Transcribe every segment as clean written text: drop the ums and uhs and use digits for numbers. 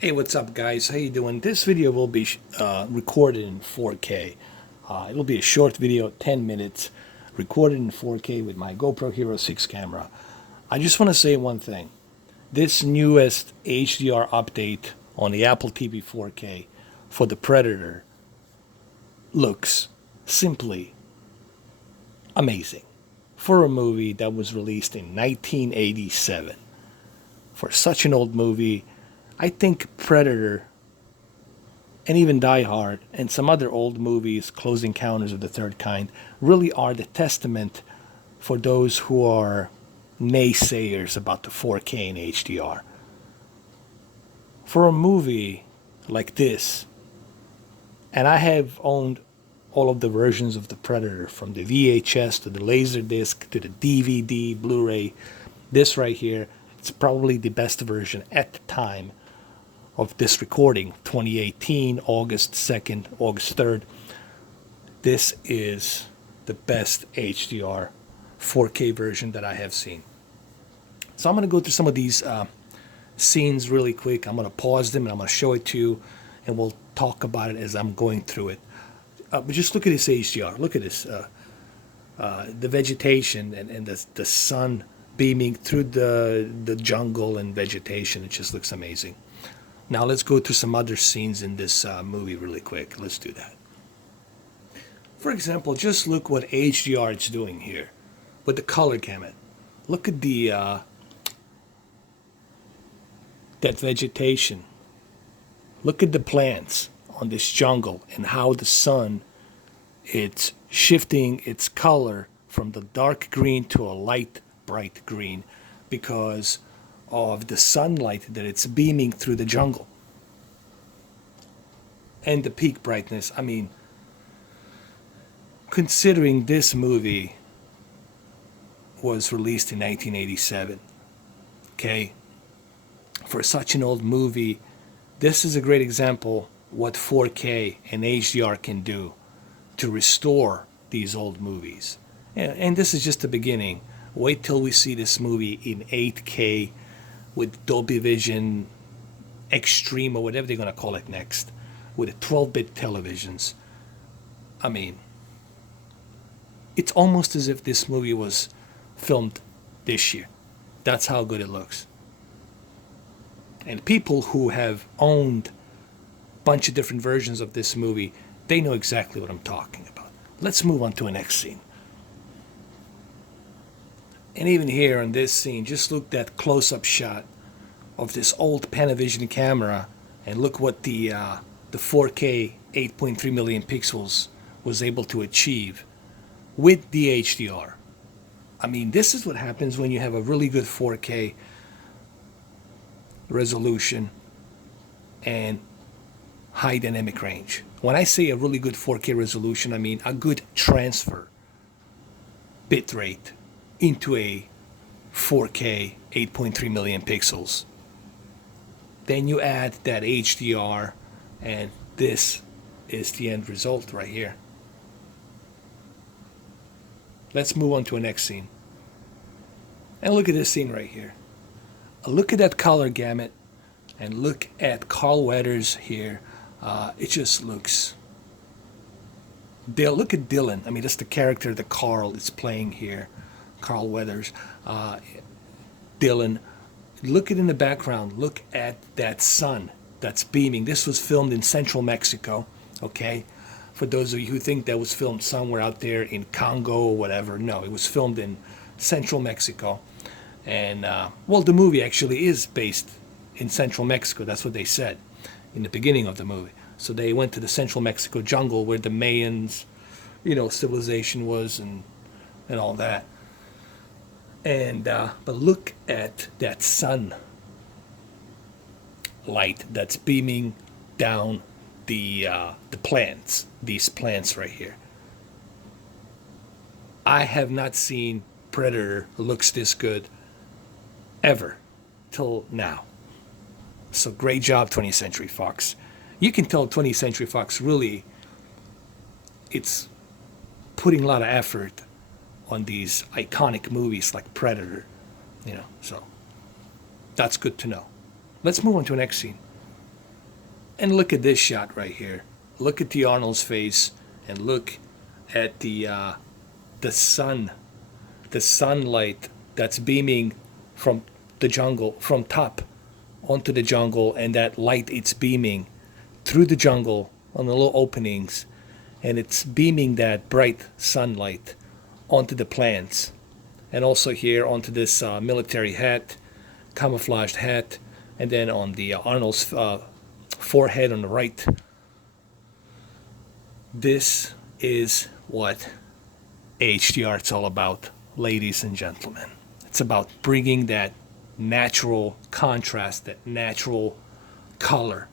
Hey, what's up, guys? How you doing? This video will be recorded in 4K. It'll be a short video, 10 minutes, recorded in 4K with my GoPro Hero 6 camera. I just want to say one thing. This newest HDR update on the Apple TV 4K for The Predator looks simply amazing for a movie that was released in 1987. For such an old movie, I think Predator and even Die Hard and some other old movies, Close Encounters of the Third Kind, really are the testament for those who are naysayers about the 4K and HDR. For a movie like this, and I have owned all of the versions of the Predator, from the VHS to the Laserdisc to the DVD, Blu-ray, this right here, it's probably the best version at the time of this recording, 2018, August 2nd, August 3rd. This is the best HDR 4K version that I have seen. So I'm going to go through some of these scenes really quick. I'm going to pause them and I'm going to show it to you, and we'll talk about it as I'm going through it. But just look at this HDR. Look at this. The vegetation and the sun beaming through the jungle and vegetation. It just looks amazing. Now let's go to some other scenes in this movie really quick. Let's do that. For example, just look what HDR it's doing here with the color gamut. Look at the that vegetation. Look at the plants on this jungle and how the sun, it's shifting its color from the dark green to a light bright green because of the sunlight that it's beaming through the jungle. And the peak brightness, I mean, considering this movie was released in 1987, okay, for such an old movie, this is a great example what 4K and HDR can do to restore these old movies. And this is just the beginning. Wait till we see this movie in 8K with Dolby Vision Extreme or whatever they're going to call it next, with the 12-bit televisions. I mean, it's almost as if this movie was filmed this year. That's how good it looks. And people who have owned a bunch of different versions of this movie, they know exactly what I'm talking about. Let's move on to the next scene. And even here in this scene, just look at that close-up shot of this old Panavision camera, and look what the 4K 8.3 million pixels was able to achieve with the HDR. I mean, this is what happens when you have a really good 4K resolution and high dynamic range. When I say a really good 4K resolution, I mean a good transfer bitrate into a 4K 8.3 million pixels. Then you add that HDR, and this is the end result right here. Let's move on to the next scene. And look at this scene right here. Look at that color gamut, and look at Carl Weathers here. It just looks... Look at Dylan. I mean, that's the character that Carl is playing here. Carl Weathers. Dylan. Look at in the background. Look at that sun that's beaming. This was filmed in central Mexico, okay? For those of you who think that was filmed somewhere out there in Congo or whatever, no, it was filmed in central Mexico. And, well, the movie actually is based in central Mexico. That's what they said in the beginning of the movie. So they went to the central Mexico jungle where the Mayans, civilization was and all that. And, but look at that sun light that's beaming down the plants, these plants right here. I have not seen Predator looks this good ever till now. So great job, 20th Century Fox. You can tell 20th Century Fox really, it's putting a lot of effort on these iconic movies like Predator, so that's good to know. Let's move on to the next scene. And look at this shot right here. Look at the Arnold's face, and look at the sun, the sunlight that's beaming from the jungle, from top onto the jungle, and that light, it's beaming through the jungle on the little openings, and it's beaming that bright sunlight onto the plants, and also here onto this military hat, camouflaged hat, and then on the Arnold's forehead on the right. This is what HDR is all about, ladies and gentlemen. It's about bringing that natural contrast, that natural color,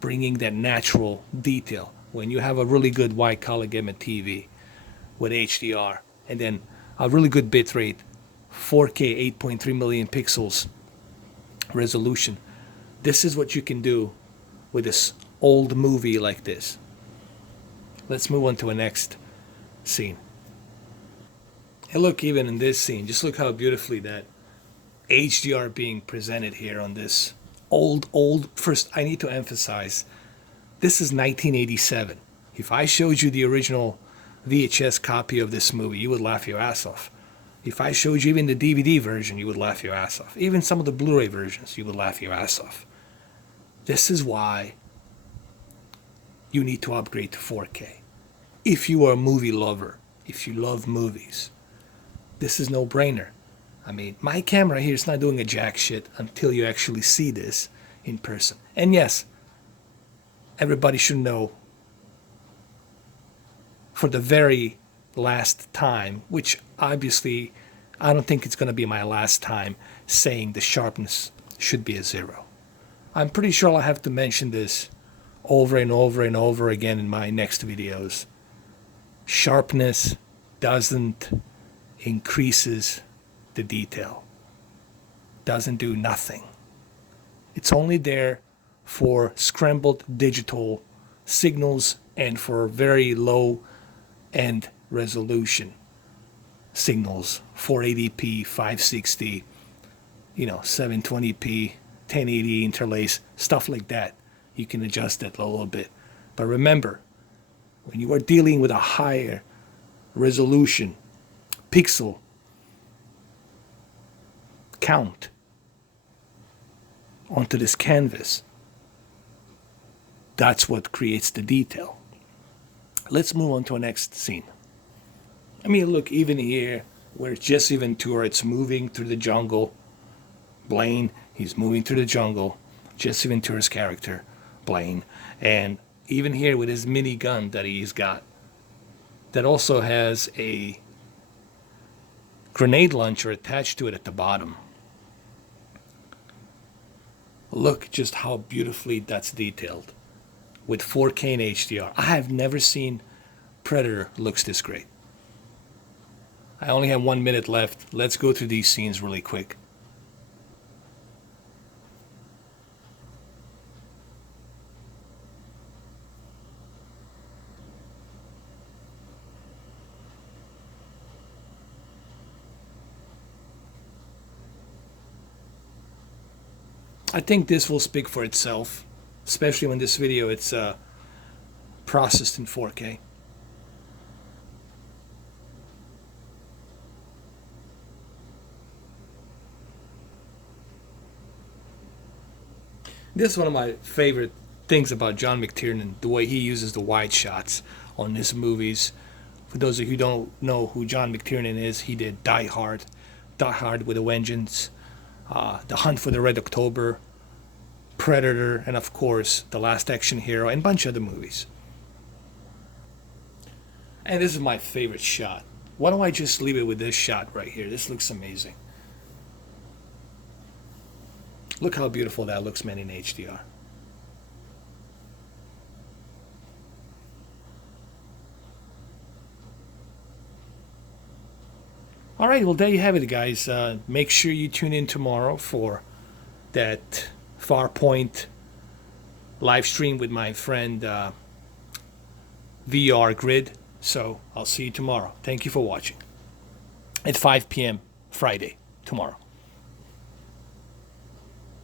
bringing that natural detail. When you have a really good white color Gamut TV with HDR, and then a really good bit rate, 4K 8.3 million pixels resolution, this is what you can do with this old movie like this. Let's move on to the next scene. And look, even in this scene, just look how beautifully that HDR being presented here on this old. First, I need to emphasize, this is 1987. If I showed you the original VHS copy of this movie, you would laugh your ass off. If I showed you even the DVD version, you would laugh your ass off. Even some of the Blu-ray versions, you would laugh your ass off. This is why you need to upgrade to 4K. If you are a movie lover, if you love movies, this is no brainer. I mean, my camera here is not doing a jack shit until you actually see this in person. And yes, everybody should know, for the very last time, which obviously I don't think it's going to be my last time saying the sharpness should be a 0. I'm pretty sure I'll have to mention this over and over and over again in my next videos. Sharpness doesn't increases the detail. Doesn't do nothing. It's only there for scrambled digital signals and for very low end resolution signals, 480p, 560, 720p, 1080 interlace, stuff like that. You can adjust it a little bit. But remember, when you are dealing with a higher resolution pixel count onto this canvas, that's what creates the detail. Let's move on to the next scene. I mean, look, even here, where Jesse Ventura, it's moving through the jungle. Blayne, he's moving through the jungle. Jesse Ventura's character, Blayne. And even here with his mini gun that he's got, that also has a grenade launcher attached to it at the bottom. Look just how beautifully that's detailed with 4K and HDR. I have never seen Predator looks this great. I only have 1 minute left. Let's go through these scenes really quick. I think this will speak for itself, especially when this video it's processed in 4K. This is one of my favorite things about John McTiernan, the way he uses the wide shots on his movies. For those of you who don't know who John McTiernan is, he did Die Hard with a Vengeance, The Hunt for the Red October, Predator, and of course, The Last Action Hero, and a bunch of other movies. And this is my favorite shot. Why don't I just leave it with this shot right here? This looks amazing. Look how beautiful that looks, man, in HDR. All right, well, there you have it, guys. Make sure you tune in tomorrow for that Farpoint live stream with my friend VR Grid. So I'll see you tomorrow. Thank you for watching at 5 p.m. Friday tomorrow.